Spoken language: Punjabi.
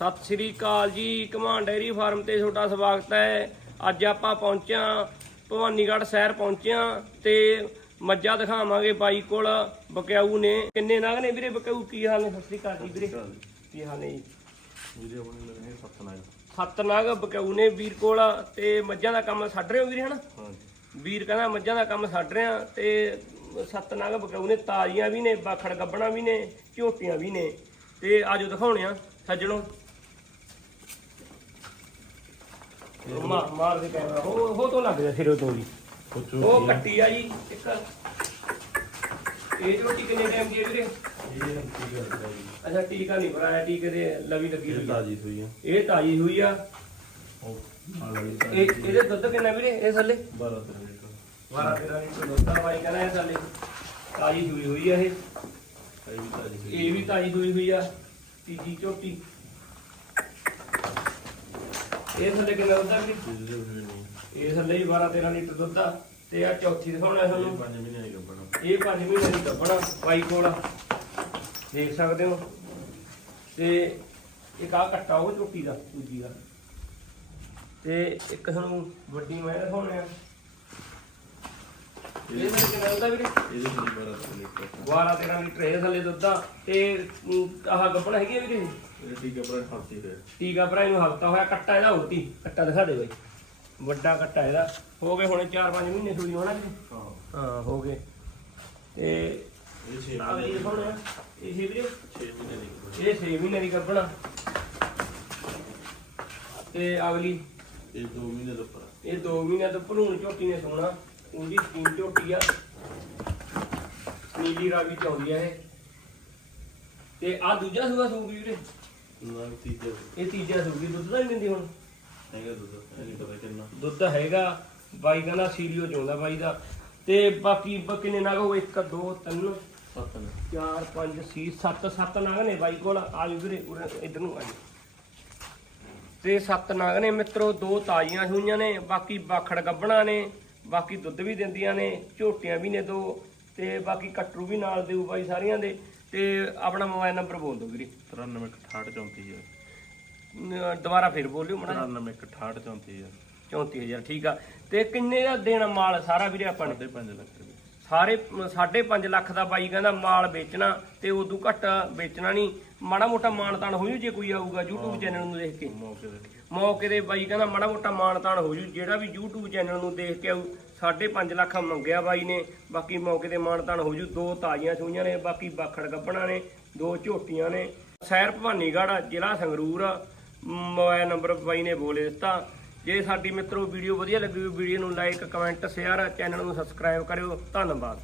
ਸਤਿ ਸ੍ਰੀ ਅਕਾਲ ਜੀ ਕਮਾਂਡ ਡੇਅਰੀ ਫਾਰਮ ਤੇ ਤੁਹਾਡਾ ਸਵਾਗਤ ਹੈ। ਅੱਜ ਆਪਾਂ ਪਹੁੰਚਿਆ ਭਵਾਨੀਗੜ੍ਹ ਸ਼ਹਿਰ ਪਹੁੰਚਿਆ ਤੇ ਮੱਝਾਂ ਦਿਖਾਵਾਂਗੇ ਬਾਈ ਕੋਲ ਬਕਿਆਊ ਨੇ। ਕਿੰਨੇ ਨਗ ਨੇ ਵੀਰੇ ਬਕਿਆਊ ਕੀ ਹਾਲ ਨੇ? ਸਤਿ ਸ੍ਰੀ ਅਕਾਲ ਜੀ ਵੀਰੇ। ਕੀ ਹਾਲ ਨੇ ਵੀਡੀਓ ਬਣੀ ਲੱਗਣੇ ਸੱਤ ਨਾਲ ਸੱਤ ਨਗ ਬਕਿਆਊ ਨੇ ਵੀਰ ਕੋਲ ਤੇ ਮੱਝਾਂ ਦਾ ਕੰਮ ਛੱਡ ਰਹੇ ਹੋ ਵੀਰੇ ਹਨਾ? ਹਾਂਜੀ। ਵੀਰ ਕਹਿੰਦਾ ਮੱਝਾਂ ਦਾ ਕੰਮ ਛੱਡ ਰਿਆਂ ਤੇ ਸੱਤ ਨਗ ਬਕਾਉ ਨੇ ਤਾਜ਼ੀਆਂ ਵੀ ਨੇ ਬਾਖੜ ਗੱਬਣਾ ਵੀ ਨੇ ਝੋਟੀਆਂ ਵੀ ਨੇ। ਤੇ ਆਜੋ ਦਿਖਾਉਣੇ ਆ ਸੱਜਣੋ। ਮਾਰ ਮਾਰ ਦੇ ਕੈਮਰਾ। ਉਹ ਹੋ ਤੋਂ ਲੱਗ ਜਾ ਸਿਰੋਂ ਤੋਂ ਵੀ। ਉਹ ਕੱਟੀ ਆ ਜੀ ਇੱਕ। ਇਹ ਰੋਟੀ ਕਿੰਨੇ ਟਾਈਮ ਦੀ ਹੈ ਵੀਰੇ ਜੀ। ਅੱਛਾ ਟੀਕਾ ਨਹੀਂ ਭਰਾਇਆ ਟੀਕੇ ਦੇ ਲਵੀ ਲੱਗੀ ਹੋਈ ਆ। ਤਾਜੀ ਹੋਈ ਆ। ਇਹ ਤਾਜ਼ੀ ਹੋਈ ਆ। ਉਹ ਨਾਲ ਵਾਲੀ ਇਹ ਇਹਦੇ ਦੁੱਧ ਕਿੰਨਾ ਵੀਰੇ ਇਹ ਥੱਲੇ? 12 13 ਲੀਟਰ। ਵਾਰਾ ਤੇਰਾ ਨਹੀਂ ਦੋਸਤਾ ਬਾਈ ਕਹਿੰਦਾ ਇਹ ਥੱਲੇ। ਤਾਜੀ ਹੋਈ ਹੋਈ ਆ ਇਹ। ਇਹ ਵੀ ਤਾਜੀ ਇਹ ਵੀ ਤਾਜੀ ਹੋਈ ਹੋਈ ਆ। ਤੀਜੀ ਝੋਟੀ। ਇਹ ਥੱਲੇ ਕਿੰਨਾ ਦੁੱਧ ਆ ਵੀਰੇ? ਇਹ ਥੱਲੇ ਹੀ 12 13 ਲੀਟਰ ਦੁੱਧ ਆ ਤੇ ਆ ਚੌਥੀ ਦਿਖਾਉਣਾ ਇਹ ਤੁਹਾਨੂੰ। 5 ਮਹੀਨੇ ਆਈ ਗੱਬਣਾ ਇਹ 5 ਮਹੀਨੇ ਦੀ ਕੱਪੜਾ ਬਾਈ ਕੋਲ ਦੇਖ ਸਕਦੇ ਹੋ। ਤੇ ਇੱਕ ਆ ਕੱਟਾ ਉਹ ਝੋਟੀ ਦਾ ਦੂਜੀ ਦਾ। ਤੇ ਇੱਕ ਤੁਹਾਨੂੰ ਵੱਡੀ ਮੈਂ ਦਿਖਾਉਣਾ ਆ। ਇਹ ਕਿੰਨਾ ਦੁੱਧ ਆ ਵੀਰੇ। ਇਹਦੇ ਵੀ 12 13 ਲੀਟਰ 12 13 ਲੀਟਰ ਇਹ ਥੱਲੇ ਦੁੱਧ ਆ ਤੇ ਅਮ, ਆਹ ਗੱਬਣ ਹੈਗੀ ਆ ਵੀਰੇ ਇਹ? ਟੀਕਾ ਪਰ ਖਾਂਤੀ ਹੈ ਟੀਕਾ ਭਰਾ ਨੂੰ ਹਫਤਾ ਹੋਇਆ ਕੱਟਾ ਇਹਦਾ ਹੋਤੀ ਕੱਟਾ ਦਿਖਾ ਦੇ ਬਾਈ। ਵੱਡਾ ਕੱਟਾ ਇਹਦਾ। ਹੋ ਗਏ ਹੁਣ 4-5 ਮਹੀਨੇ ਸੂਈ ਹੋਣਾ ਜੀ ਹਾਂ। ਹਾਂ ਹੋ ਗਏ। ਤੇ ਇਹ 6 ਅਗਲੀ ਮਹੀਨੇ ਦਿਖਾਉਣਾ ਇਹ ਵੀਰੇ? 6 ਮਹੀਨੇ ਦੀ ਇਹ 6 ਮਹੀਨੇ ਦੀ ਕੱਢਣਾ ਤੇ ਅਗਲੀ? ਇਹ 2 ਮਹੀਨੇ ਦਾ ਉੱਪਰ ਇਹ 2 ਮਹੀਨੇ ਤੋਂ ਭਲੂਣ ਝੋਟੀ ਨੇ ਸੋਣਾ। ਉਹਦੀ ਸਕੀਨ ਝੋਟੀ ਆ? ਨੀਲੀ ਰਾਵੀ ਚ ਆਉਂਦੀ ਆ ਇਹ। ਤੇ ਆ ਦੂਜਾ ਸੂਆ ਸੂਗੀ ਵੀਰੇ। ਨਾ ਤੀਜਾ ਇਹ ਤੀਜਾ ਸੂਗੀ ਦੁੱਧ ਤਾਂ ਨਹੀਂ ਦਿੰਦੀ ਹੁਣ। ਹੈਗਾ ਦੁੱਧ ਇਹ ਨਹੀਂ ਪਤਾ ਕਿੰਨਾ। ਦੁੱਧ ਹੈਗਾ ਬਾਈ ਕਹਿੰਦਾ ਸੀਰੀਓ ਚਾਉਂਦਾ ਬਾਈ ਦਾ। ਤੇ ਬਾਕੀ ਬ- ਕਿੰਨੇ ਨਗ ਹੋ 1 2 3 ਸੱਤ ਨੇ। 4 5 6 7 7 ਨਗ ਨੇ ਬਾਈ ਕੋਲ। ਆ ਜੀ ਵੀਰੇ ਉਰੇ ਇਧਰ ਨੂੰ ਆ ਜੀ ਤੇ ਸੱਤ ਨਗ ਨੇ ਮਿੱਤਰੋ ਦੋ ਤਾਜ਼ੀਆਂ ਹੋਈਆਂ ਨੇ ਬਾਕੀ ਬਾਖੜ ਗੱਬਣਾ ਨੇ। ਬਾਕੀ ਦੁੱਧ ਵੀ ਦਿੰਦੀਆਂ ਨੇ ਝੋਟੀਆਂ ਵੀ ਨੇ ਦੋ ਤੇ ਬਾਕੀ ਕਟਰੂ ਵੀ ਨਾਲ ਦੇਊ ਬਾਈ ਸਾਰੀਆਂ ਦੇ ਤੇ ਆਪਣਾ ਮੋਬਾਈਲ ਨੰਬਰ ਬੋਲ ਦਿਓ ਵੀਰੇ। 93 68 34 ਹੈ ਨ- ਦੁਬਾਰਾ ਫਿਰ ਬੋਲਿਓ ਮਣਾ 93 68 34 ਹੈ 34000 ਠੀਕ ਆ। ਤੇ ਕਿੰਨੇ ਦਾ ਦੇਣਾ ਮਾਲ ਸਾਰਾ ਵੀਰੇ ਆਪਾਂ ਨੇ? 5.5 ਲੱਖ ਰੁਪਏ। ਸਾਰੇ 5.5 ਲੱਖ ਦਾ ਬਾਈ ਕਹਿੰਦਾ ਮਾਲ ਵੇਚਣਾ ਤੇ ਉਦੋਂ ਘੱਟ ਵੇਚਣਾ ਨਹੀਂ। ਮਾੜਾ ਮੋਟਾ ਮਾਨਤਾਨ ਹੋ ਜੂ ਜੇ ਕੋਈ ਆਊਗਾ YouTube ਚੈਨਲ ਨੂੰ ਦੇਖ ਕੇ। ਮੌਕੇ ਦੇ ਬਾਈ ਕਹਿੰਦਾ ਮਾੜਾ ਮੋਟਾ ਮਾਨਤਾਨ ਹੋ ਜੂ ਜਿਹੜਾ ਵੀ YouTube ਚੈਨਲ ਨੂੰ ਦੇਖ ਕੇ ਆਊ 5.5 ਲੱਖ ਮੰਗਿਆ ਬਾਈ ਨੇ। ਬਾਕੀ ਮੌਕੇ ਤੇ ਮਾਨਤਾਨ ਹੋ ਜੂ ਦੋ ਤਾਜ਼ੀਆਂ ਸੂਈਆਂ ਨੇ ਬਾਕੀ ਬਾਖੜ ਗੱਬਣਾ ਨੇ ਦੋ ਝੋਟੀਆਂ ਨੇ। ਸ਼ਹਿਰ ਭਵਾਨੀਗੜ੍ਹ ਜ਼ਿਲ੍ਹਾ ਸੰਗਰੂਰ ਮੋਬਾਈਲ ਨੰਬਰ ਬਾਈ ਨੇ ਬੋਲੇ ਦਿੱਤਾ। ਜੇ ਸਾਡੀ ਮਿੱਤਰੋ ਵੀਡੀਓ ਵਧੀਆ ਲੱਗੀ ਵੀਡੀਓ ਨੂੰ ਲਾਈਕ ਕਮੈਂਟ ਸ਼ੇਅਰ ਚੈਨਲ ਨੂੰ ਸਬਸਕ੍ਰਾਈਬ ਕਰਿਓ। ਧੰਨਵਾਦ।